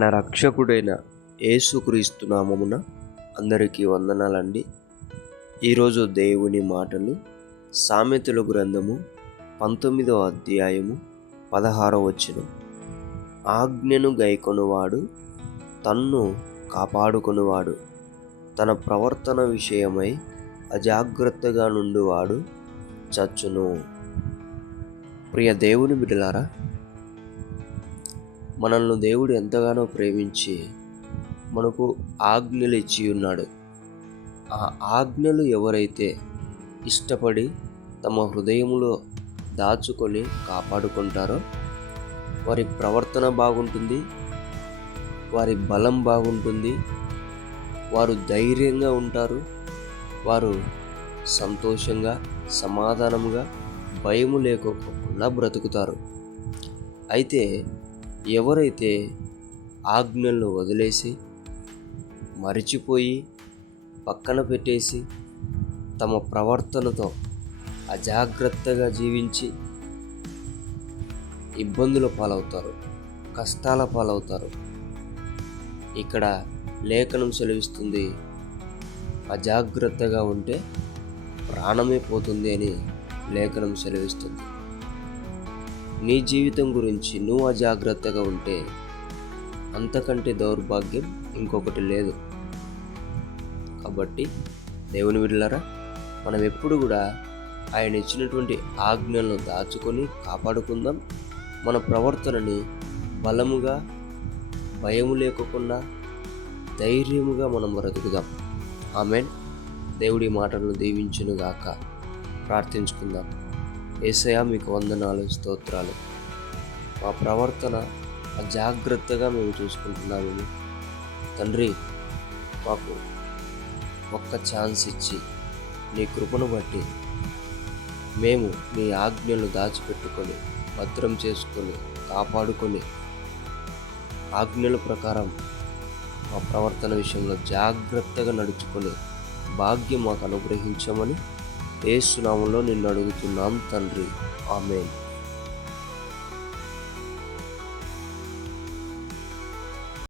మన రక్షకుడైన యేసుక్రీస్తు నామమున అందరికీ వందనాలండి. ఈరోజు దేవుని మాటలు సామెతల గ్రంథము 19వ అధ్యాయము 16వ వచనం. ఆజ్ఞను గైకొనువాడు తన్ను కాపాడుకొనువాడు, తన ప్రవర్తన విషయమై అజాగ్రత్తగా నుండువాడు చచ్చును. ప్రియ దేవుని బిడ్డలారా, మనల్ని దేవుడు ఎంతగానో ప్రేమించి మనకు ఆజ్ఞలు ఇచ్చి ఉన్నాడు. ఆ ఆజ్ఞలు ఎవరైతే ఇష్టపడి తమ హృదయంలో దాచుకొని కాపాడుకుంటారో వారి ప్రవర్తన బాగుంటుంది, వారి బలం బాగుంటుంది, వారు ధైర్యంగా ఉంటారు, వారు సంతోషంగా సమాధానంగా భయము లేకోకుండా బ్రతుకుతారు. అయితే ఎవరైతే ఆజ్ఞలను వదిలేసి మరిచిపోయి పక్కన పెట్టేసి తమ ప్రవర్తనతో అజాగ్రత్తగా జీవించి ఇబ్బందుల పాలవుతారు, కష్టాల పాలవుతారు. ఇక్కడ లేఖనం సెలవిస్తుంది, అజాగ్రత్తగా ఉంటే ప్రాణమే పోతుంది అని లేఖనం సెలవిస్తుంది. నీ జీవితం గురించి నువ్వు అజాగ్రత్తగా ఉంటే అంతకంటే దౌర్భాగ్యం ఇంకొకటి లేదు. కాబట్టి దేవుని బిడ్డలారా, మనం ఎప్పుడు కూడా ఆయన ఇచ్చినటువంటి ఆజ్ఞలను దాచుకొని కాపాడుకుందాం. మన ప్రవర్తనని బలముగా, భయము లేకుండా, ధైర్యముగా మనం బ్రతుకుదాం. ఆమేన్. దేవుడి మాటలను దీవించునుగాక. ప్రార్థించుకుందాం. యేసయ్యా, మీకు వందనాలు, స్తోత్రాలు. మా ప్రవర్తన అజాగ్రత్తగా మేము చూసుకుంటున్నాము తండ్రి. మాకు ఒక్క ఛాన్స్ ఇచ్చి నీ కృపను బట్టి మేము నీ ఆజ్ఞలు దాచిపెట్టుకొని భద్రం చేసుకొని కాపాడుకొని ఆజ్ఞల ప్రకారం మా ప్రవర్తన విషయంలో జాగ్రత్తగా నడుచుకొని భాగ్యం మాకు అనుగ్రహించమని యేసు నామములో నిన్ను అడుగుతున్నాం తండ్రి. ఆమేన్.